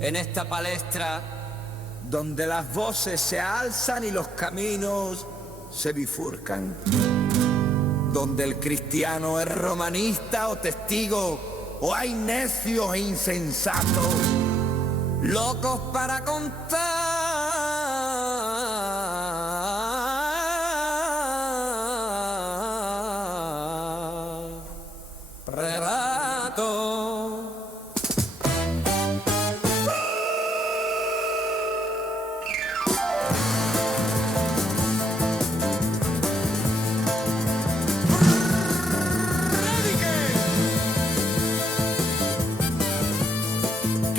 en esta palestra donde las voces se alzan y los caminos se bifurcan, donde el cristiano es romanista o testigo, o hay necios e insensatos, locos para contar relatos.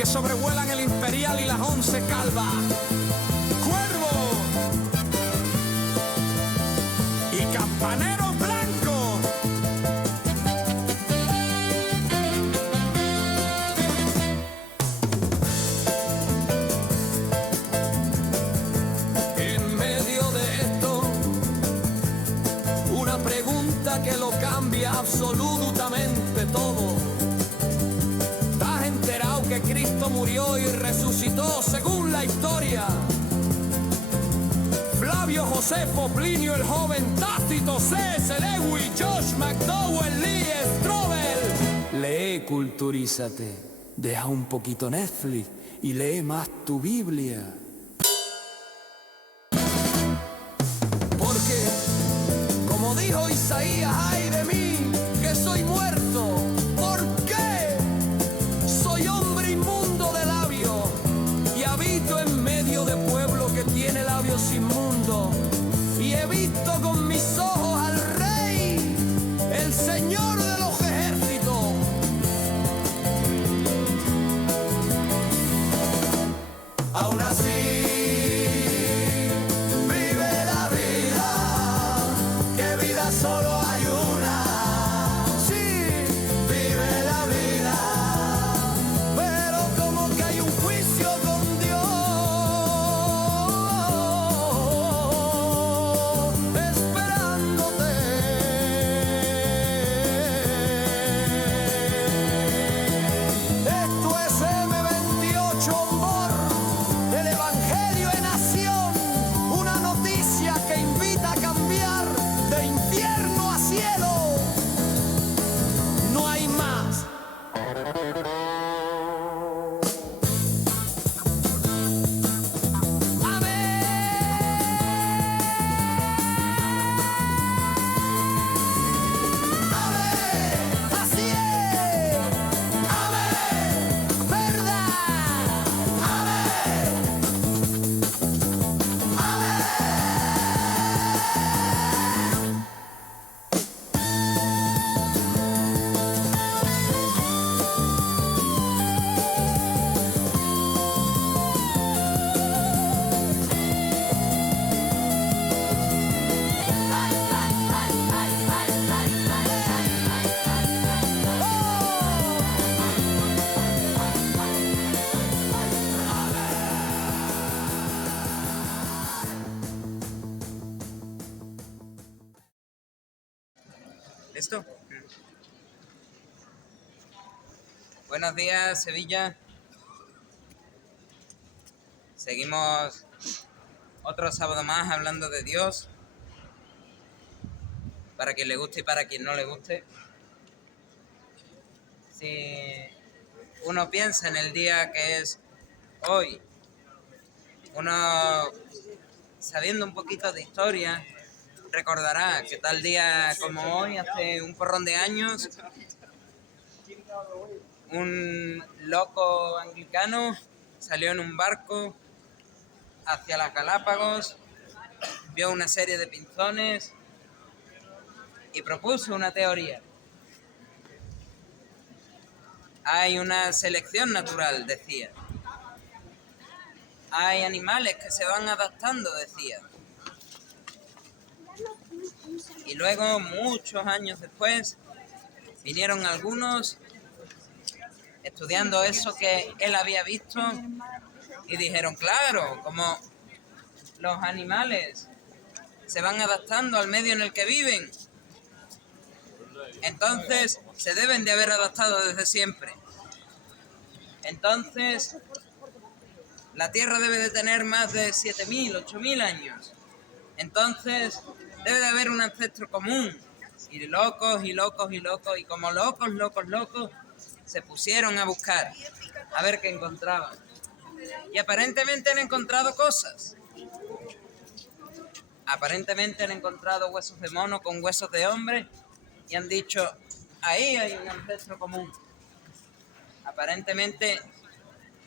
que sobrevuelan el Imperial y las 11 calvas. Cuervo y campaneros blancos. En medio de esto, una pregunta que lo cambia absolutamente todo. ¿Estás enterado que Cristo murió y resucitó según la historia? Flavio Josefo, Plinio el Joven, Tácito, C.S. Lewis, Josh McDowell, Lee Strobel. Lee, culturízate, deja un poquito Netflix y lee más tu Biblia. Porque, como dijo Isaías, ay de mí, que soy muerto. ¿Por qué? Soy hombre inmundo de labios y habito en medio de pueblo que tiene labios inmundos. Y he visto con mis ojos al Rey, el Señor de los ejércitos. Aún así vive la vida, que vida solo hay una. Sí, vive la vida, pero como que hay un juicio con Dios, esperándote. Esto es M28 Humor, el Evangelio en acción, una noticia que invita a cambiar de infierno a cielo. No hay más. Amén, así es. Amén, verdad. Amén. ¿Listo? Buenos días, Sevilla. Seguimos otro sábado más hablando de Dios, para quien le guste y para quien no le guste. Si uno piensa en el día que es hoy, uno, sabiendo un poquito de historia, recordará que tal día como hoy, hace un porrón de años, un loco anglicano salió en un barco hacia las Galápagos, vio una serie de pinzones y propuso una teoría. Hay una selección natural, decía. Hay animales que se van adaptando, decía. Y luego, muchos años después, vinieron algunos estudiando eso que él había visto y dijeron, claro, como los animales se van adaptando al medio en el que viven, entonces se deben de haber adaptado desde siempre. Entonces La Tierra debe de tener más de 7.000, 8.000 años. Entonces, debe de haber un ancestro común. Y locos, y locos, y locos, y como locos, locos, locos, se pusieron a buscar, a ver qué encontraban. Y aparentemente han encontrado cosas. Aparentemente han encontrado huesos de mono con huesos de hombre y han dicho, ahí hay un ancestro común. Aparentemente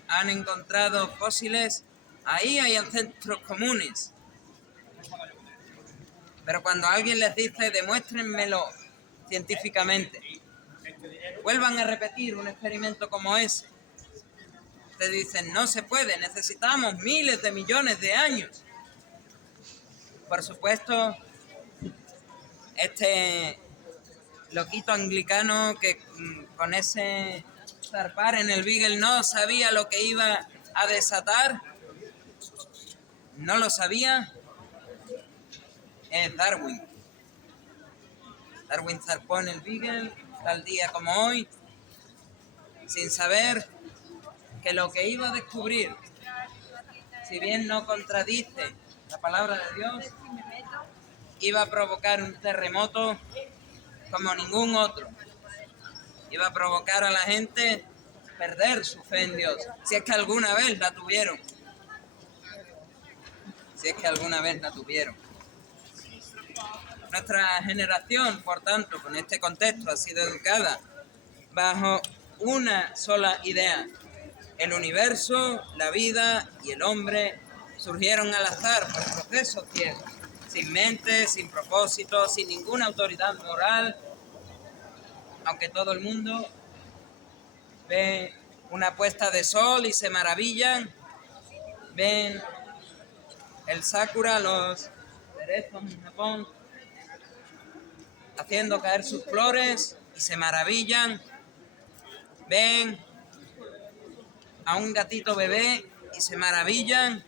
han encontrado fósiles, ahí hay ancestros comunes. Pero cuando alguien les dice, demuéstrenmelo científicamente, vuelvan a repetir un experimento como ese, te dicen, no se puede, necesitamos miles de millones de años. Por supuesto, este loquito anglicano que con ese zarpar en el Beagle no sabía lo que iba a desatar, no lo sabía, es Darwin. Darwin zarpó en el Beagle tal día como hoy, sin saber que lo que iba a descubrir, si bien no contradice la palabra de Dios, iba a provocar un terremoto como ningún otro. Iba a provocar a la gente perder su fe en Dios, si es que alguna vez la tuvieron. Si es que alguna vez la tuvieron. Nuestra generación, por tanto, con este contexto, ha sido educada bajo una sola idea. El universo, la vida y el hombre surgieron al azar por procesos ciegos, sin mente, sin propósito, sin ninguna autoridad moral, aunque todo el mundo ve una puesta de sol y se maravillan, ven el sakura, los cerezos en Japón, haciendo caer sus flores y se maravillan, ven a un gatito bebé y se maravillan,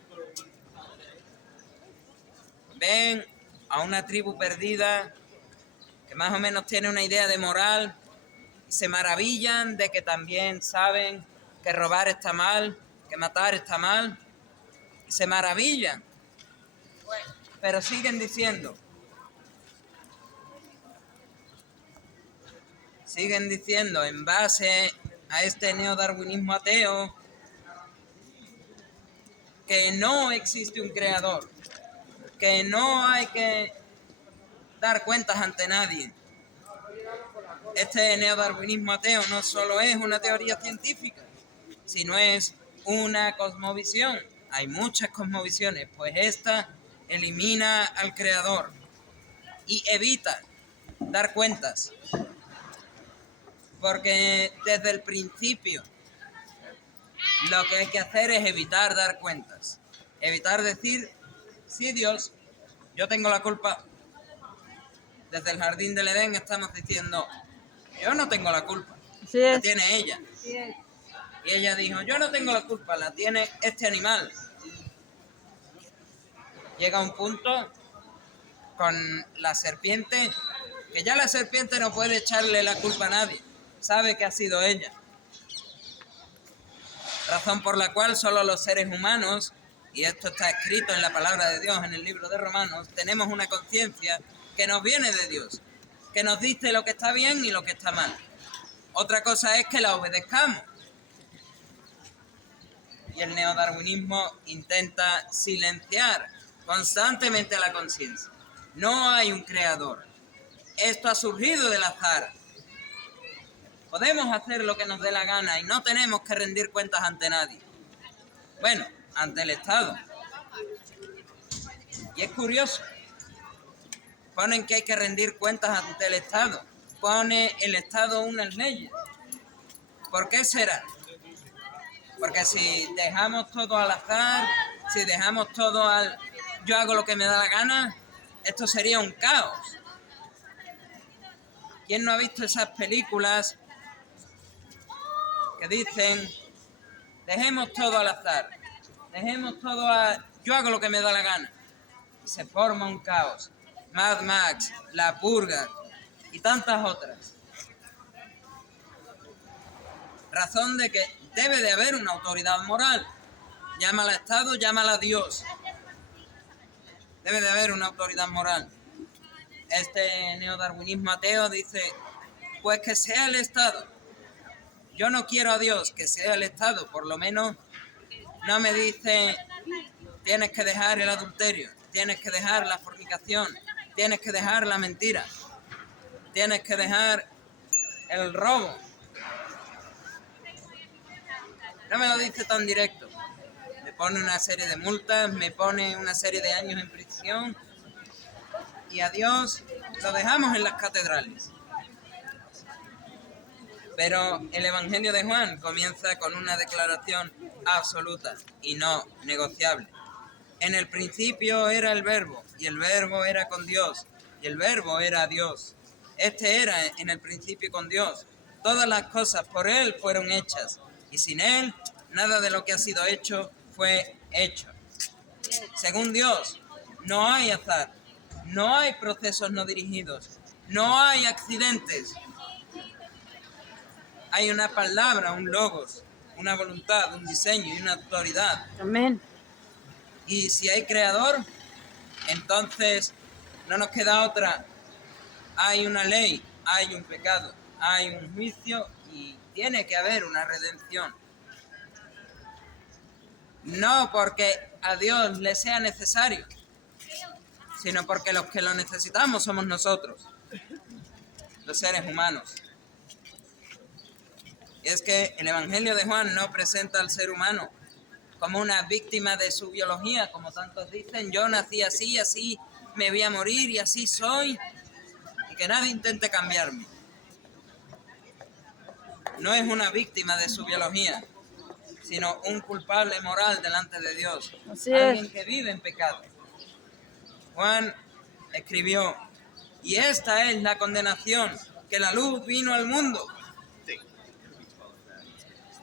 ven a una tribu perdida que más o menos tiene una idea de moral y se maravillan de que también saben que robar está mal, que matar está mal, y se maravillan, pero siguen diciendo en base a este neodarwinismo ateo que no existe un creador, que no hay que dar cuentas ante nadie. Este neodarwinismo ateo no solo es una teoría científica, sino es una cosmovisión. Hay muchas cosmovisiones, pues esta elimina al creador y evita dar cuentas. Porque desde el principio lo que hay que hacer es evitar dar cuentas. Evitar decir, sí Dios, yo tengo la culpa. Desde el jardín del Edén estamos diciendo, yo no tengo la culpa, la tiene ella. Y ella dijo, yo no tengo la culpa, la tiene este animal. Llega un punto con la serpiente, que ya la serpiente no puede echarle la culpa a nadie, sabe que ha sido ella. Razón por la cual solo los seres humanos, y esto está escrito en la palabra de Dios en el libro de Romanos, tenemos una conciencia que nos viene de Dios, que nos dice lo que está bien y lo que está mal. Otra cosa es que la obedezcamos. Y el neodarwinismo intenta silenciar constantemente a la conciencia. No hay un creador. Esto ha surgido del azar. Podemos hacer lo que nos dé la gana y no tenemos que rendir cuentas ante nadie. Bueno, ante el Estado. Y es curioso. Ponen que hay que rendir cuentas ante el Estado. Pone el Estado unas leyes. ¿Por qué será? Porque si dejamos todo al azar, si dejamos todo al yo hago lo que me da la gana, esto sería un caos. ¿Quién no ha visto esas películas que dicen dejemos todo al azar, dejemos todo a yo hago lo que me da la gana? Y se forma un caos. Mad Max, La Purga y tantas otras. Razón de que debe de haber una autoridad moral. Llámala Estado, llámala Dios. Debe de haber una autoridad moral. Este neodarwinismo ateo dice, pues que sea el Estado. Yo no quiero a Dios, que sea el Estado. Por lo menos no me dice, tienes que dejar el adulterio, tienes que dejar la fornicación, tienes que dejar la mentira, tienes que dejar el robo. No me lo dice tan directo. Me pone una serie de multas, me pone una serie de años en prisión y a Dios lo dejamos en las catedrales. Pero el Evangelio de Juan comienza con una declaración absoluta y no negociable. En el principio era el Verbo, y el Verbo era con Dios, y el Verbo era Dios. Este era en el principio con Dios. Todas las cosas por Él fueron hechas, y sin Él nada de lo que ha sido hecho fue hecho. Según Dios, no hay azar, no hay procesos no dirigidos, no hay accidentes. Hay una palabra, un logos, una voluntad, un diseño y una autoridad. Amén. Y si hay creador, entonces no nos queda otra. Hay una ley, hay un pecado, hay un juicio y tiene que haber una redención. No porque a Dios le sea necesario, sino porque los que lo necesitamos somos nosotros, los seres humanos. Y es que el Evangelio de Juan no presenta al ser humano como una víctima de su biología, como tantos dicen, yo nací así, así me voy a morir y así soy, y que nadie intente cambiarme. No es una víctima de su biología, sino un culpable moral delante de Dios, alguien que vive en pecado. Juan escribió, y esta es la condenación, que la luz vino al mundo.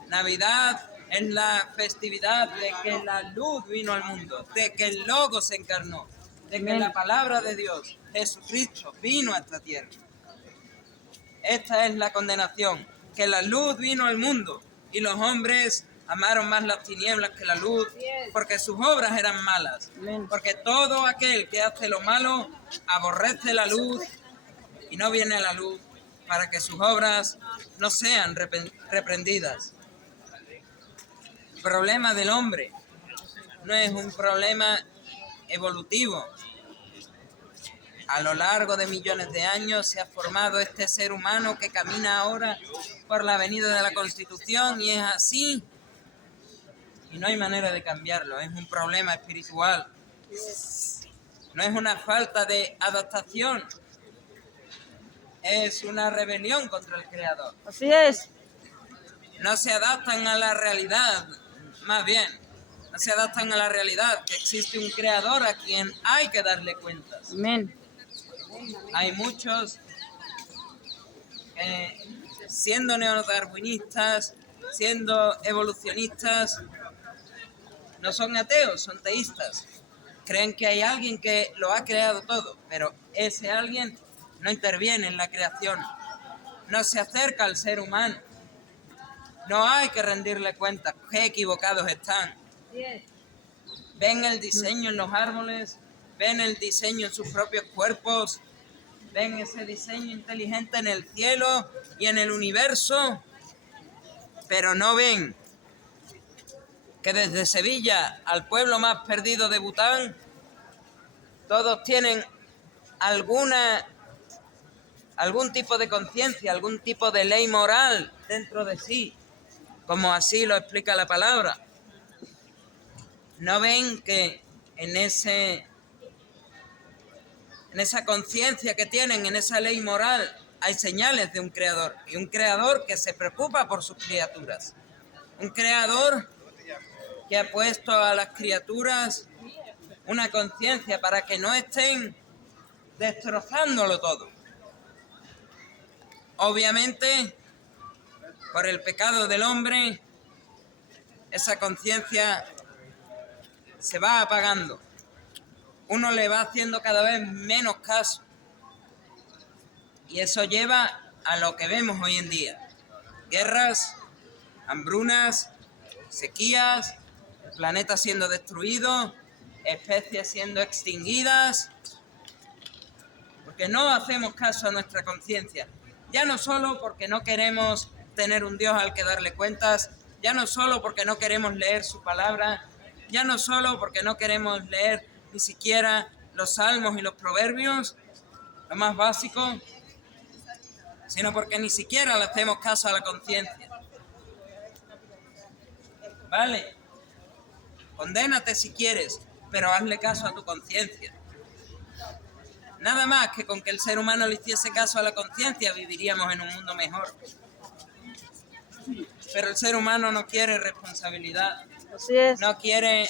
Navidad es la festividad de que la luz vino al mundo, de que el Logos se encarnó, de que la palabra de Dios, Jesucristo, vino a esta tierra. Esta es la condenación, que la luz vino al mundo y los hombres amaron más las tinieblas que la luz, porque sus obras eran malas. Porque todo aquel que hace lo malo aborrece la luz y no viene a la luz para que sus obras no sean reprendidas. El problema del hombre no es un problema evolutivo. A lo largo de millones de años se ha formado este ser humano que camina ahora por la avenida de la Constitución y es así. Y no hay manera de cambiarlo, es un problema espiritual. No es una falta de adaptación, es una rebelión contra el Creador. Así es. No se adaptan a la realidad, más bien, no se adaptan a la realidad, que existe un Creador a quien hay que darle cuentas. Amén. Hay muchos, siendo neodarwinistas, siendo evolucionistas, no son ateos, son teístas. Creen que hay alguien que lo ha creado todo, pero ese alguien no interviene en la creación, no se acerca al ser humano. No hay que rendirle cuentas, qué equivocados están. Ven el diseño en los árboles, ven el diseño en sus propios cuerpos, ven ese diseño inteligente en el cielo y en el universo, pero no ven que desde Sevilla al pueblo más perdido de Bután, todos tienen algún tipo de conciencia, algún tipo de ley moral dentro de sí, como así lo explica la palabra. No ven que en esa conciencia que tienen, en esa ley moral, hay señales de un creador, y un creador que se preocupa por sus criaturas. Un creador que ha puesto a las criaturas una conciencia para que no estén destrozándolo todo. Obviamente, por el pecado del hombre, esa conciencia se va apagando. Uno le va haciendo cada vez menos caso. Y eso lleva a lo que vemos hoy en día. Guerras, hambrunas, sequías, planeta siendo destruido, especies siendo extinguidas, porque no hacemos caso a nuestra conciencia. Ya no solo porque no queremos tener un Dios al que darle cuentas, ya no solo porque no queremos leer su palabra, ya no solo porque no queremos leer ni siquiera los salmos y los proverbios, lo más básico, sino porque ni siquiera le hacemos caso a la conciencia. Vale, condénate si quieres, pero hazle caso a tu conciencia. Nada más que con que el ser humano le hiciese caso a la conciencia viviríamos en un mundo mejor. Pero el ser humano no quiere responsabilidad. Así es. No quiere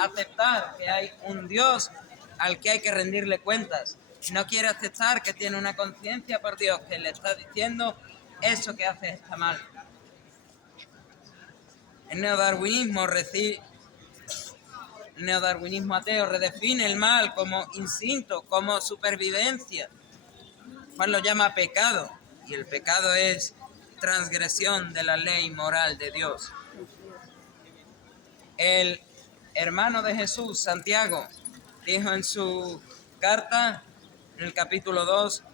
aceptar que hay un Dios al que hay que rendirle cuentas. No quiere aceptar que tiene una conciencia por Dios que le está diciendo eso que hace está mal. El neodarwinismo ateo redefine el mal como instinto, como supervivencia. Juan lo llama pecado, y el pecado es transgresión de la ley moral de Dios. El hermano de Jesús, Santiago, dijo en su carta, en el capítulo 2,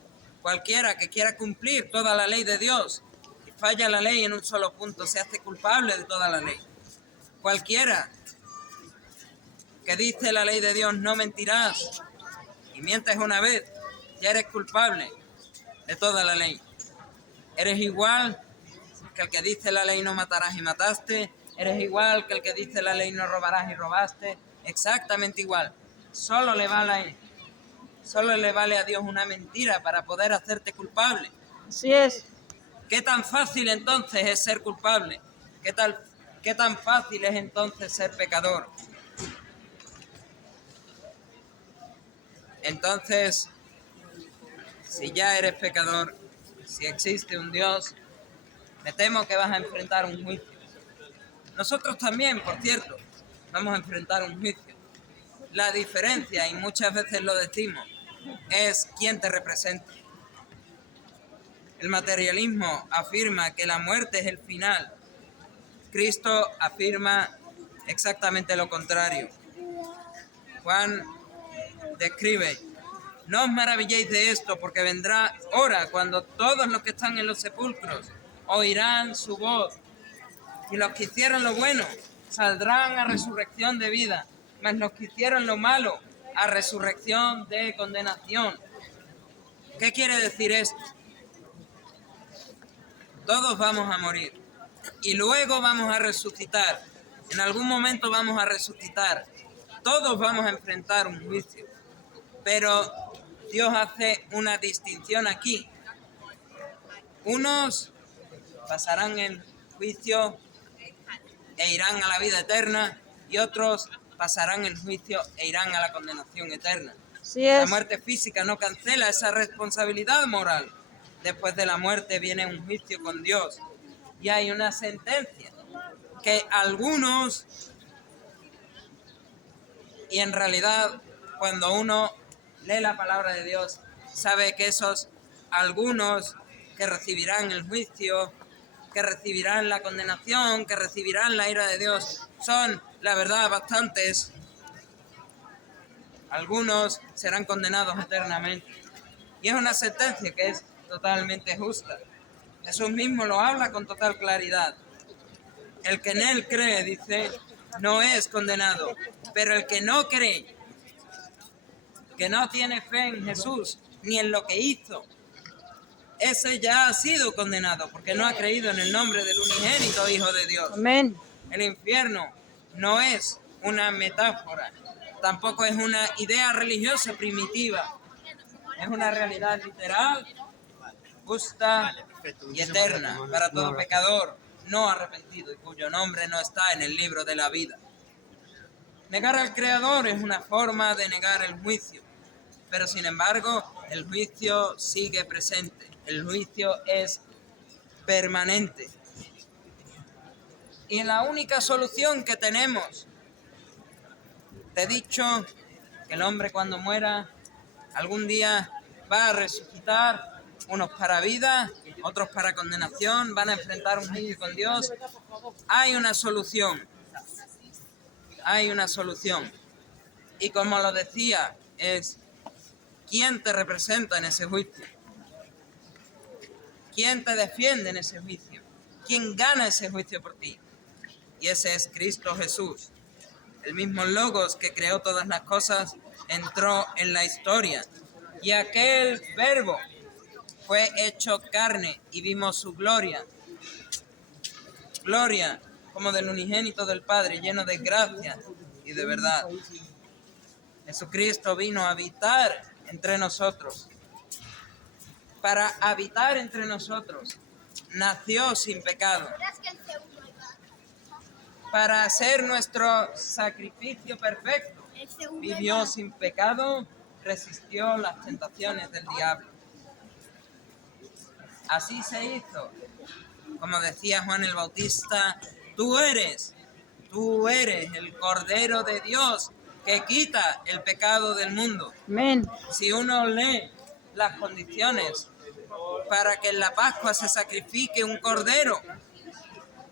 cualquiera que quiera cumplir toda la ley de Dios y falla la ley en un solo punto, se hace culpable de toda la ley. Cualquiera que dice la ley de Dios, no mentirás, y mientes una vez, ya eres culpable de toda la ley. Eres igual que el que dice la ley, no matarás y mataste. Eres igual que el que dice la ley, no robarás y robaste. Exactamente igual. Solo le vale a Dios una mentira para poder hacerte culpable. Así es. ¿Qué tan fácil entonces es ser culpable? ¿Qué tan fácil es entonces ser pecador? Entonces, si ya eres pecador, si existe un Dios, me temo que vas a enfrentar un juicio. Nosotros también, por cierto, vamos a enfrentar un juicio. La diferencia, y muchas veces lo decimos, es quién te representa. El materialismo afirma que la muerte es el final. Cristo afirma exactamente lo contrario. Juan describe: no os maravilléis de esto, porque vendrá hora cuando todos los que están en los sepulcros oirán su voz, y los que hicieron lo bueno saldrán a resurrección de vida, mas los que hicieron lo malo a resurrección de condenación. ¿Qué quiere decir esto? Todos vamos a morir y luego vamos a resucitar. En algún momento vamos a resucitar. Todos vamos a enfrentar un juicio, pero Dios hace una distinción aquí. Unos pasarán el juicio e irán a la vida eterna, y otros pasarán el juicio e irán a la condenación eterna. Así es. La muerte física no cancela esa responsabilidad moral. Después de la muerte viene un juicio con Dios y hay una sentencia que algunos, y en realidad cuando uno lee la palabra de Dios, sabe que esos algunos que recibirán el juicio, que recibirán la condenación, que recibirán la ira de Dios, son, la verdad, bastantes. Algunos serán condenados eternamente. Y es una sentencia que es totalmente justa. Jesús mismo lo habla con total claridad. El que en él cree, dice, no es condenado. Pero el que no cree, que no tiene fe en Jesús, ni en lo que hizo, ese ya ha sido condenado, porque no ha creído en el nombre del unigénito Hijo de Dios. Amén. El infierno no es una metáfora, tampoco es una idea religiosa primitiva. Es una realidad literal, justa y eterna para todo pecador no arrepentido y cuyo nombre no está en el libro de la vida. Negar al Creador es una forma de negar el juicio, pero sin embargo el juicio sigue presente, el juicio es permanente. Y la única solución que tenemos, te he dicho que el hombre cuando muera algún día va a resucitar, unos para vida, otros para condenación, van a enfrentar un juicio con Dios. Hay una solución. hay una solución. Y como lo decía, es quién te representa en ese juicio, quién te defiende en ese juicio, quién gana ese juicio por ti. Y ese es Cristo Jesús. El mismo Logos que creó todas las cosas entró en la historia. Y aquel verbo fue hecho carne y vimos su gloria. Gloria como del unigénito del Padre, lleno de gracia y de verdad. Jesucristo vino a habitar entre nosotros. Para habitar entre nosotros, nació sin pecado. Para hacer nuestro sacrificio perfecto, vivió sin pecado, resistió las tentaciones del diablo. Así se hizo. Como decía Juan el Bautista, tú eres el Cordero de Dios que quita el pecado del mundo. Amén. Si uno lee las condiciones para que en la Pascua se sacrifique un cordero,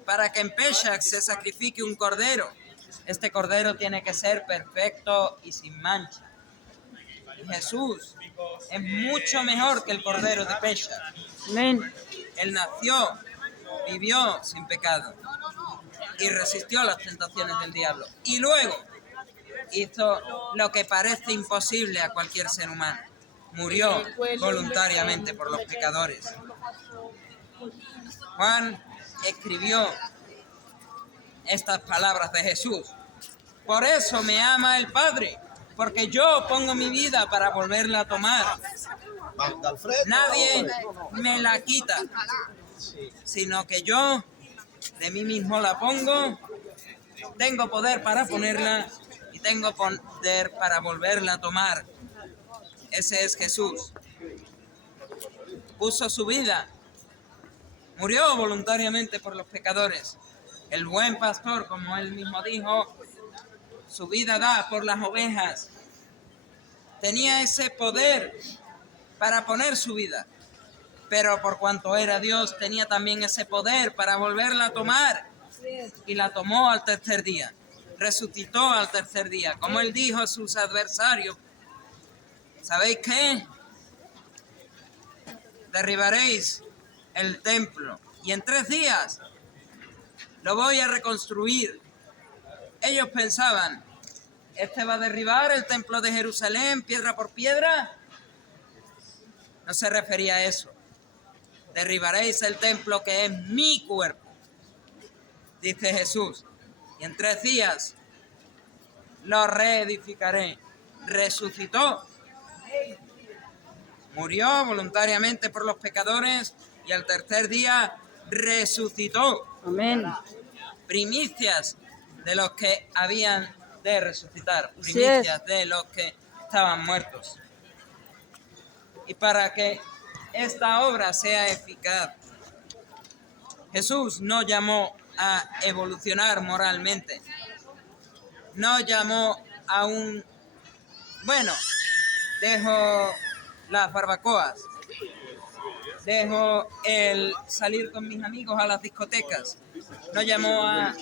para que en Pesach se sacrifique un cordero, este cordero tiene que ser perfecto y sin mancha. Jesús es mucho mejor que el cordero de Pesach. Amén. Él nació, vivió sin pecado y resistió las tentaciones del diablo. Y luego hizo lo que parece imposible a cualquier ser humano. Murió voluntariamente por los pecadores. Juan escribió estas palabras de Jesús. Por eso me ama el Padre, porque yo pongo mi vida para volverla a tomar. Nadie me la quita, sino que yo de mí mismo la pongo. Tengo poder para ponerla y tengo poder para volverla a tomar. Ese es Jesús. Puso su vida. Murió voluntariamente por los pecadores. El buen pastor, como él mismo dijo, su vida da por las ovejas. Tenía ese poder para poner su vida, pero por cuanto era Dios, tenía también ese poder para volverla a tomar. Y la tomó al tercer día. Resucitó al tercer día. Como él dijo a sus adversarios, ¿sabéis qué? Derribaréis el templo y en 3 días lo voy a reconstruir. Ellos pensaban, ¿este va a derribar el templo de Jerusalén piedra por piedra? No se refería a eso. Derribaréis el templo que es mi cuerpo, dice Jesús, y en 3 días lo reedificaré. Resucitó. Murió voluntariamente por los pecadores y al tercer día resucitó. Amén. Primicias de los que habían de resucitar. Primicias de los que estaban muertos. Y para que esta obra sea eficaz, Jesús no llamó a evolucionar moralmente. No llamó a un... Bueno, dejo las barbacoas, dejo el salir con mis amigos a las discotecas, no llamó a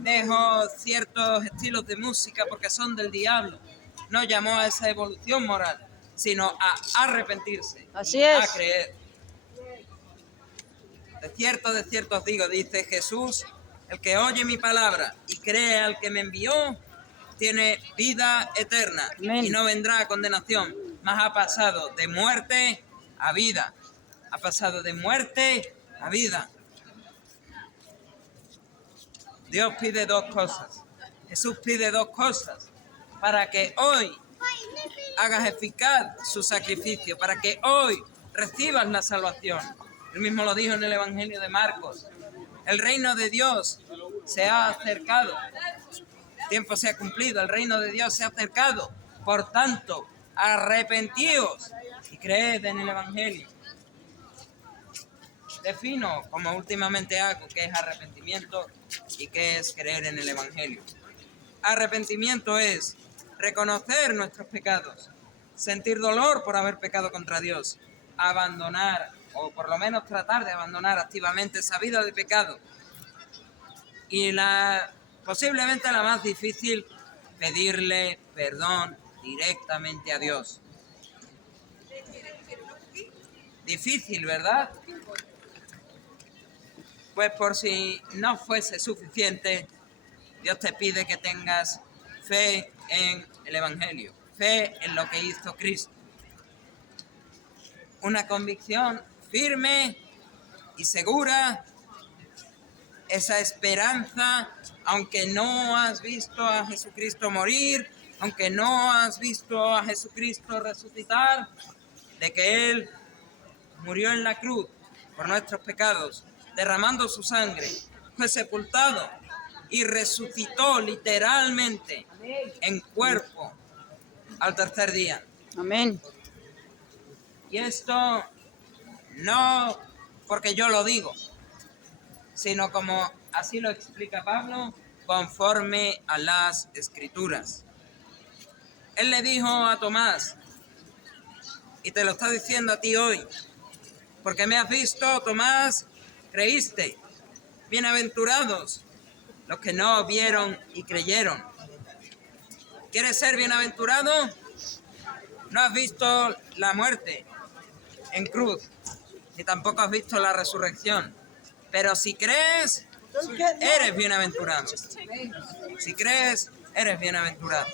dejo ciertos estilos de música porque son del diablo, no llamó a esa evolución moral, sino a arrepentirse, Así es. a creer. De cierto os digo, dice Jesús, el que oye mi palabra y cree al que me envió, tiene vida eterna. Amén. Y no vendrá a condenación, mas ha pasado de muerte a vida. Ha pasado de muerte a vida. Dios pide 2 cosas. Jesús pide 2 cosas para que hoy hagas eficaz su sacrificio, para que hoy recibas la salvación. Él mismo lo dijo en el Evangelio de Marcos. El reino de Dios se ha acercado. El tiempo se ha cumplido, el reino de Dios se ha acercado. Por tanto, arrepentíos y creed en el Evangelio. Defino, como últimamente hago, qué es arrepentimiento y qué es creer en el Evangelio. Arrepentimiento es reconocer nuestros pecados, sentir dolor por haber pecado contra Dios, abandonar, o por lo menos tratar de abandonar activamente esa vida de pecado. Y posiblemente la más difícil pedirle perdón directamente a Dios. Difícil, ¿verdad? Pues por si no fuese suficiente, Dios te pide que tengas fe en el Evangelio, fe en lo que hizo Cristo. Una convicción firme y segura, esa esperanza, aunque no has visto a Jesucristo morir, aunque no has visto a Jesucristo resucitar, de que Él murió en la cruz por nuestros pecados, derramando su sangre, fue sepultado y resucitó literalmente en cuerpo al tercer día. Amén. Y esto no porque yo lo digo, sino como así lo explica Pablo, conforme a las Escrituras. Él le dijo a Tomás, y te lo está diciendo a ti hoy, porque me has visto, Tomás, creíste. Bienaventurados los que no vieron y creyeron. ¿Quieres ser bienaventurado? No has visto la muerte en cruz, ni tampoco has visto la resurrección. Pero si crees, eres bienaventurado. Si crees, eres bienaventurado.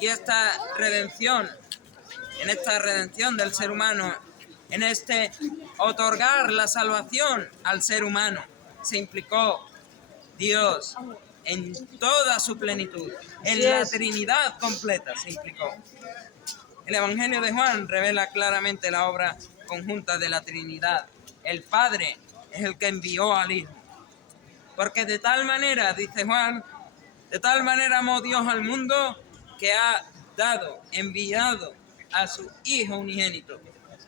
Y esta redención, en esta redención del ser humano, en este otorgar la salvación al ser humano, se implicó Dios en toda su plenitud, en la Trinidad completa se implicó. El Evangelio de Juan revela claramente la obra conjunta de la Trinidad. El Padre es el que envió al Hijo. Porque de tal manera, dice Juan, de tal manera amó Dios al mundo que ha enviado a su Hijo unigénito,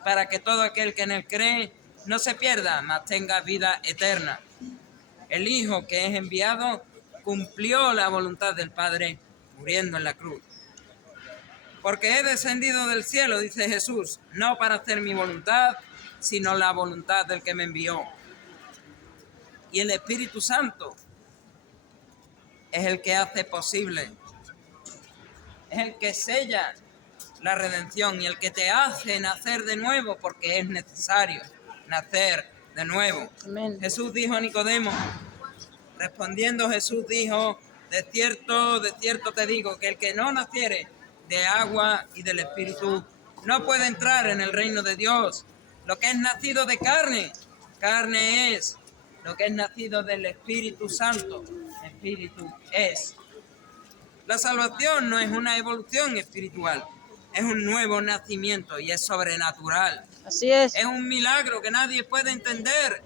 para que todo aquel que en él cree no se pierda, mas tenga vida eterna. El Hijo que es enviado cumplió la voluntad del Padre muriendo en la cruz. Porque he descendido del cielo, dice Jesús, no para hacer mi voluntad, sino la voluntad del que me envió. Y el Espíritu Santo es el que hace posible, es el que sella la redención y el que te hace nacer de nuevo, porque es necesario nacer de nuevo. Amén. Jesús dijo a Nicodemo, respondiendo Jesús dijo, de cierto te digo, que el que no naciere de agua y del Espíritu no puede entrar en el reino de Dios. Lo que es nacido de carne, carne es. Lo que es nacido del Espíritu Santo, Espíritu es. La salvación no es una evolución espiritual, es un nuevo nacimiento y es sobrenatural. Así es. Es un milagro que nadie puede entender.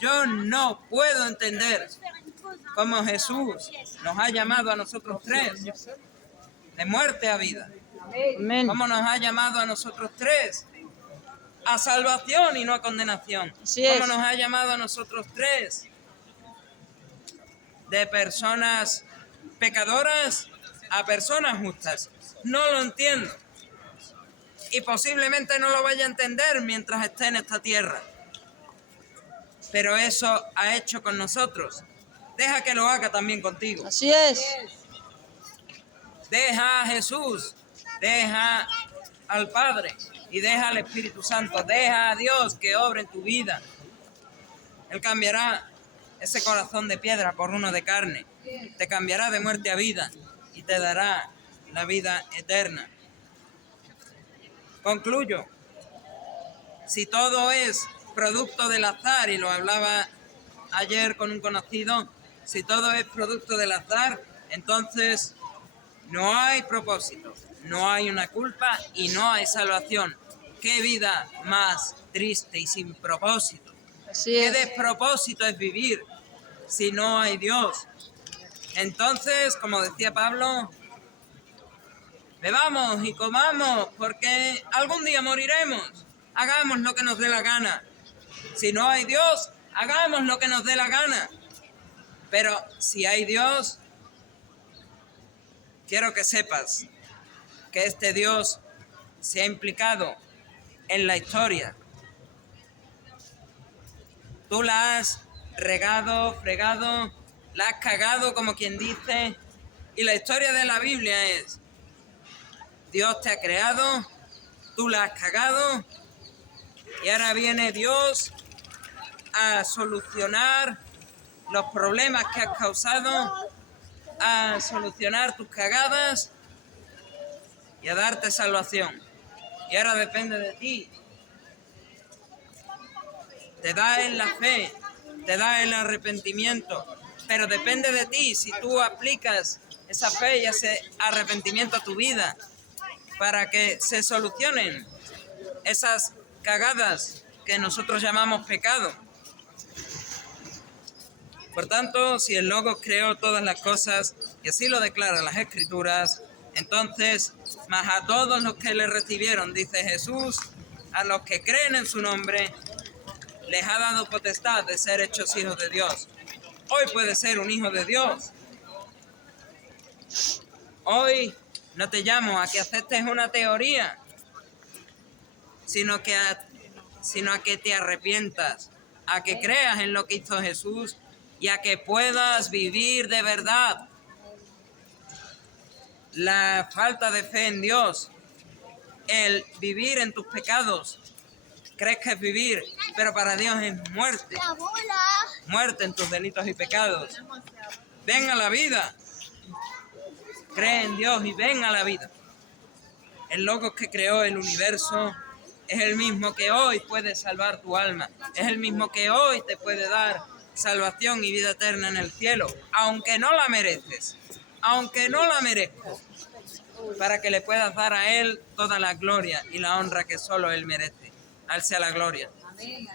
Yo no puedo entender cómo Jesús nos ha llamado a nosotros tres de muerte a vida. Amén. Cómo nos ha llamado a nosotros tres a salvación y no a condenación. Así es. Cómo nos ha llamado a nosotros tres de personas pecadoras a personas justas. No lo entiendo. Y posiblemente no lo vaya a entender mientras esté en esta tierra. Pero eso ha hecho con nosotros. Deja que lo haga también contigo. Así es. Deja a Jesús, deja al Padre y deja al Espíritu Santo. Deja a Dios que obre en tu vida. Él cambiará ese corazón de piedra por uno de carne. Te cambiará de muerte a vida y te dará la vida eterna. Concluyo. Si todo es producto del azar, y lo hablaba ayer con un conocido, si todo es producto del azar, entonces no hay propósito, no hay una culpa y no hay salvación. ¡Qué vida más triste y sin propósito! Así ¡Qué es. despropósito es vivir si no hay Dios! Entonces, como decía Pablo, bebamos y comamos porque algún día moriremos. Hagamos lo que nos dé la gana. Si no hay Dios, hagamos lo que nos dé la gana. Pero si hay Dios, quiero que sepas que este Dios se ha implicado en la historia. Tú la has regado, fregado, la has cagado, como quien dice, Y la historia de la Biblia es: Dios te ha creado, tú la has cagado, y ahora viene Dios a solucionar los problemas que has causado, a solucionar tus cagadas y a darte salvación. Y ahora depende de ti. Te da en la fe, te da el arrepentimiento, pero depende de ti si tú aplicas esa fe y ese arrepentimiento a tu vida para que se solucionen esas cagadas que nosotros llamamos pecado. Por tanto, si el Logos creó todas las cosas, y así lo declaran las Escrituras, entonces, mas a todos los que le recibieron, dice Jesús, a los que creen en su nombre, les ha dado potestad de ser hechos hijos de Dios. Hoy puedes ser un hijo de Dios. Hoy no te llamo a que aceptes una teoría, sino a que te arrepientas, a que creas en lo que hizo Jesús y a que puedas vivir de verdad. La falta de fe en Dios, el vivir en tus pecados, crees que es vivir, pero para Dios es muerte. Muerte en tus delitos y pecados. Ven a la vida. Cree en Dios y ven a la vida. El Logos que creó el universo es el mismo que hoy puede salvar tu alma. Es el mismo que hoy te puede dar salvación y vida eterna en el cielo, aunque no la mereces, aunque no la merezco, para que le puedas dar a Él toda la gloria y la honra que solo Él merece. A Él sea la gloria. Amén.